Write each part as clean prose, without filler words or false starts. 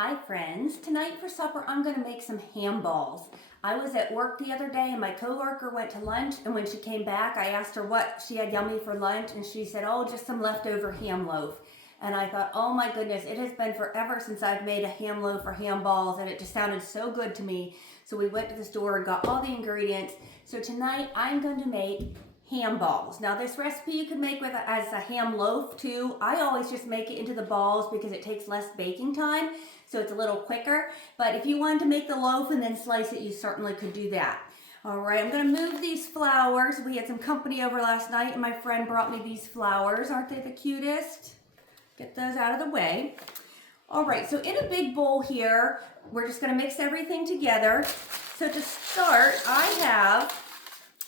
Hi friends, tonight for supper I'm going to make some ham balls. I was at work the other day and my coworker went to lunch, and when she came back I asked her what she had yummy for lunch and she said, oh, just some leftover ham loaf. And I thought, oh my goodness, it has been forever since I've made a ham loaf or ham balls, and it just sounded so good to me. So we went to the store and got all the ingredients. So tonight I'm going to make ham balls. Now this recipe you could make with as a ham loaf too. I always just make it into the balls because it takes less baking time, so it's a little quicker. But if you wanted to make the loaf and then slice it, you certainly could do that. All right, I'm gonna move these flowers. We had some company over last night and my friend brought me these flowers. Aren't they the cutest? Get those out of the way. All right, so in a big bowl here, we're just gonna mix everything together. So to start,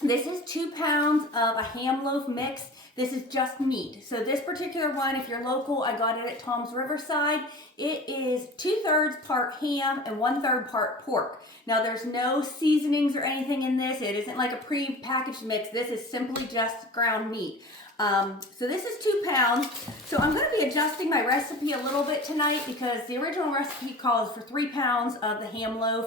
this is 2 pounds of a ham loaf mix. This is just meat. So this particular one, if you're local, I got it at Tom's Riverside. It is 2/3 part ham and 1/3 part pork. Now there's no seasonings or anything in this. It isn't like a pre-packaged mix. This is simply just ground meat. So this is 2 pounds. So I'm going to be adjusting my recipe a little bit tonight because the original recipe calls for 3 pounds of the ham loaf.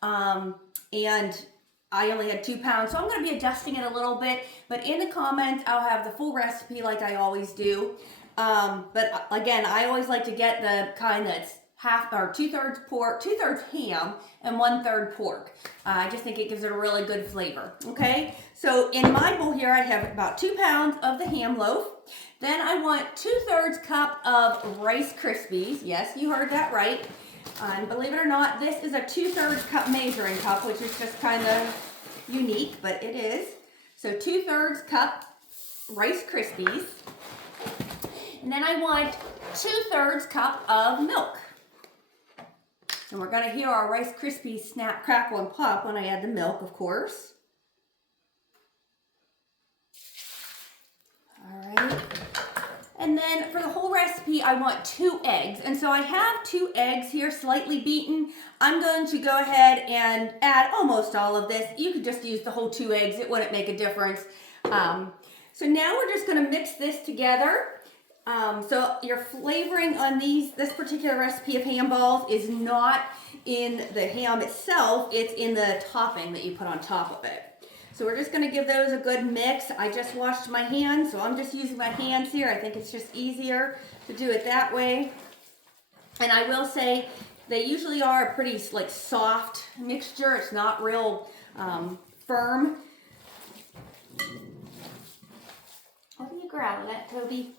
And I only had 2 pounds, so I'm going to be adjusting it a little bit. But in the comments, I'll have the full recipe like I always do. But again, I always like to get the kind that's half or 2/3 pork, 2/3 ham, and 1/3 pork. I just think it gives it a really good flavor. Okay, so in my bowl here, I have about 2 pounds of the ham loaf. Then I want 2/3 cup of Rice Krispies. Yes, you heard that right. And believe it or not, this is a 2/3 cup measuring cup, which is just kind of unique, but it is. So 2/3 cup Rice Krispies. And then I want 2/3 cup of milk. And we're going to hear our Rice Krispies snap, crackle, and pop when I add the milk, of course. All right. And then for the whole recipe, I want 2 eggs. And so I have 2 eggs here, slightly beaten. I'm going to go ahead and add almost all of this. You could just use the whole 2 eggs. It wouldn't make a difference. So now we're just going to mix this together. So your flavoring on this particular recipe of ham balls is not in the ham itself. It's in the topping that you put on top of it. So we're just going to give those a good mix. I just washed my hands, so I'm just using my hands here. I think it's just easier to do it that way. And I will say they usually are a pretty like soft mixture. It's not real firm. What are you growling at, Toby?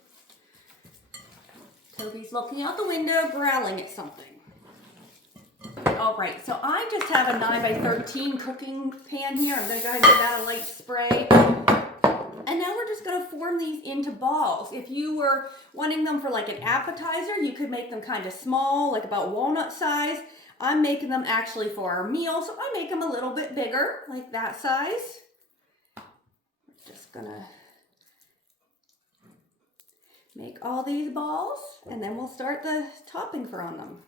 Toby's looking out the window, growling at something. All right, so I just have a 9x13 cooking pan here. I'm going to go ahead and give that a light spray. And now we're just going to form these into balls. If you were wanting them for like an appetizer, you could make them kind of small, like about walnut size. I'm making them actually for our meal, so I make them a little bit bigger, like that size. We're just going to make all these balls, and then we'll start the topping for on them.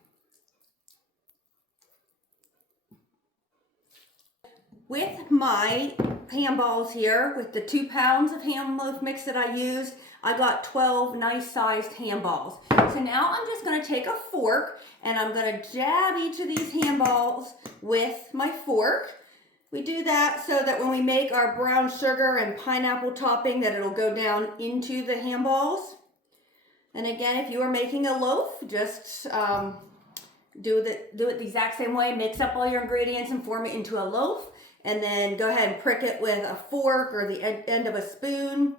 With my ham balls here, with the 2 pounds of ham loaf mix that I used, I got 12 nice sized ham balls. So now I'm just going to take a fork and I'm going to jab each of these ham balls with my fork. We do that so that when we make our brown sugar and pineapple topping, that it'll go down into the ham balls. And again, if you are making a loaf, just do it the exact same way. Mix up all your ingredients and form it into a loaf. And then go ahead and prick it with a fork or the end of a spoon.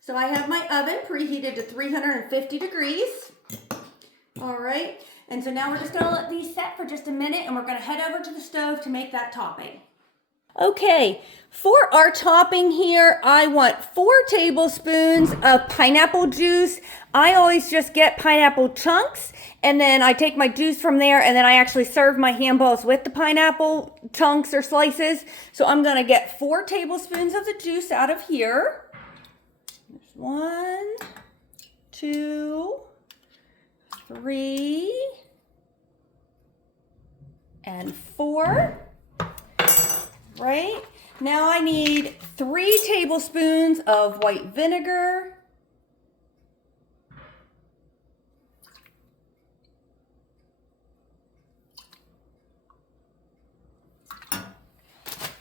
So I have my oven preheated to 350 degrees. All right. And so now we're just going to let these set for just a minute, and we're going to head over to the stove to make that topping. Okay, for our topping here, I want 4 tablespoons of pineapple juice. I always just get pineapple chunks, and then I take my juice from there, and then I actually serve my ham balls with the pineapple chunks or slices. So I'm going to get 4 tablespoons of the juice out of here. There's 1, 2, 3, and 4. Right? Now I need 3 tablespoons of white vinegar.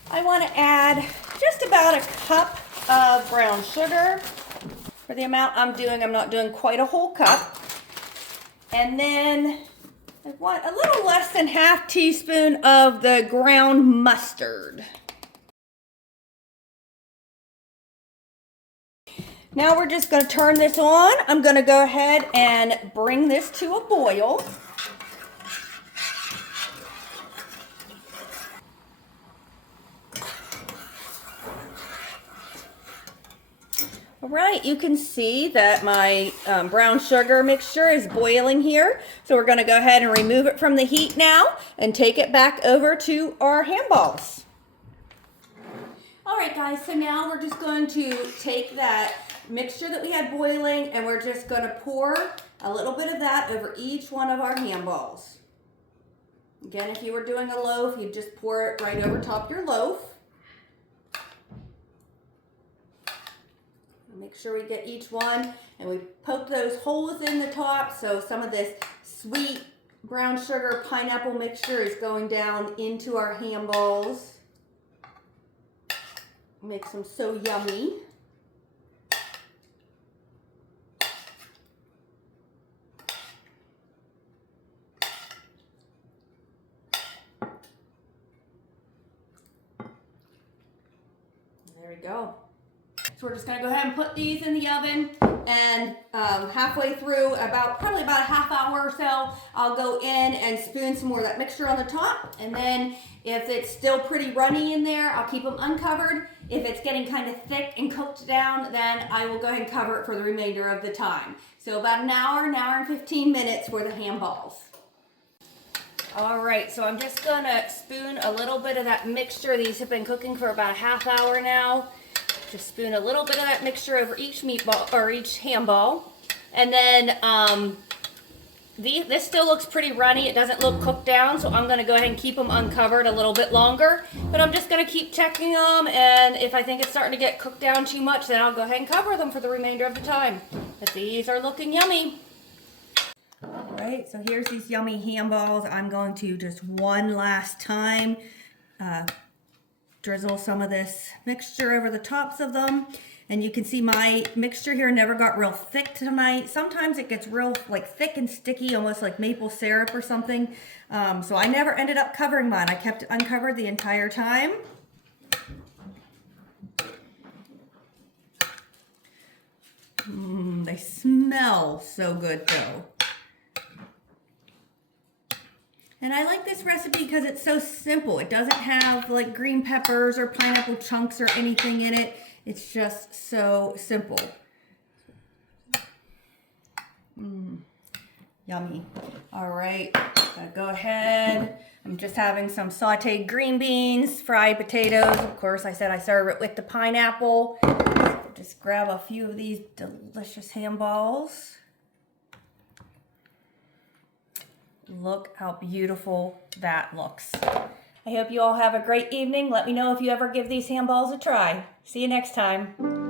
I want to add just about a cup of brown sugar. For the amount I'm doing, I'm not doing quite a whole cup. And then I want a little less than half teaspoon of the ground mustard. Now we're just going to turn this on. I'm going to go ahead and bring this to a boil. All right, you can see that my brown sugar mixture is boiling here. So we're going to go ahead and remove it from the heat now and take it back over to our handballs. All right, guys, so now we're just going to take that mixture that we had boiling and we're just going to pour a little bit of that over each one of our handballs. Again, if you were doing a loaf, you'd just pour it right over top your loaf. Make sure we get each one, and we poke those holes in the top so some of this sweet brown sugar pineapple mixture is going down into our handballs. Makes them so yummy. There we go. So we're just going to go ahead and put these in the oven, and halfway through, probably about a half hour or so, I'll go in and spoon some more of that mixture on the top, and then if it's still pretty runny in there, I'll keep them uncovered. If it's getting kind of thick and cooked down, then I will go ahead and cover it for the remainder of the time. So about an hour and 15 minutes for the ham balls. All right, so I'm just going to spoon a little bit of that mixture. These have been cooking for about a half hour now. Just spoon a little bit of that mixture over each meatball or each ham ball. And then this still looks pretty runny. It doesn't look cooked down, so I'm going to go ahead and keep them uncovered a little bit longer. But I'm just going to keep checking them, and if I think it's starting to get cooked down too much, then I'll go ahead and cover them for the remainder of the time. But these are looking yummy. All right, so here's these yummy ham balls. I'm going to just one last time drizzle some of this mixture over the tops of them, and you can see my mixture here never got real thick tonight. Sometimes it gets real thick and sticky, almost like maple syrup or something. So I never ended up covering mine. I kept it uncovered the entire time. They smell so good though. And I like this recipe because it's so simple. It doesn't have like green peppers or pineapple chunks or anything in it. It's just so simple. Yummy. All right, gotta go ahead. I'm just having some sauteed green beans, fried potatoes. Of course, I said I serve it with the pineapple. Just grab a few of these delicious ham balls. Look how beautiful that looks. I hope you all have a great evening. Let me know if you ever give these ham balls a try. See you next time.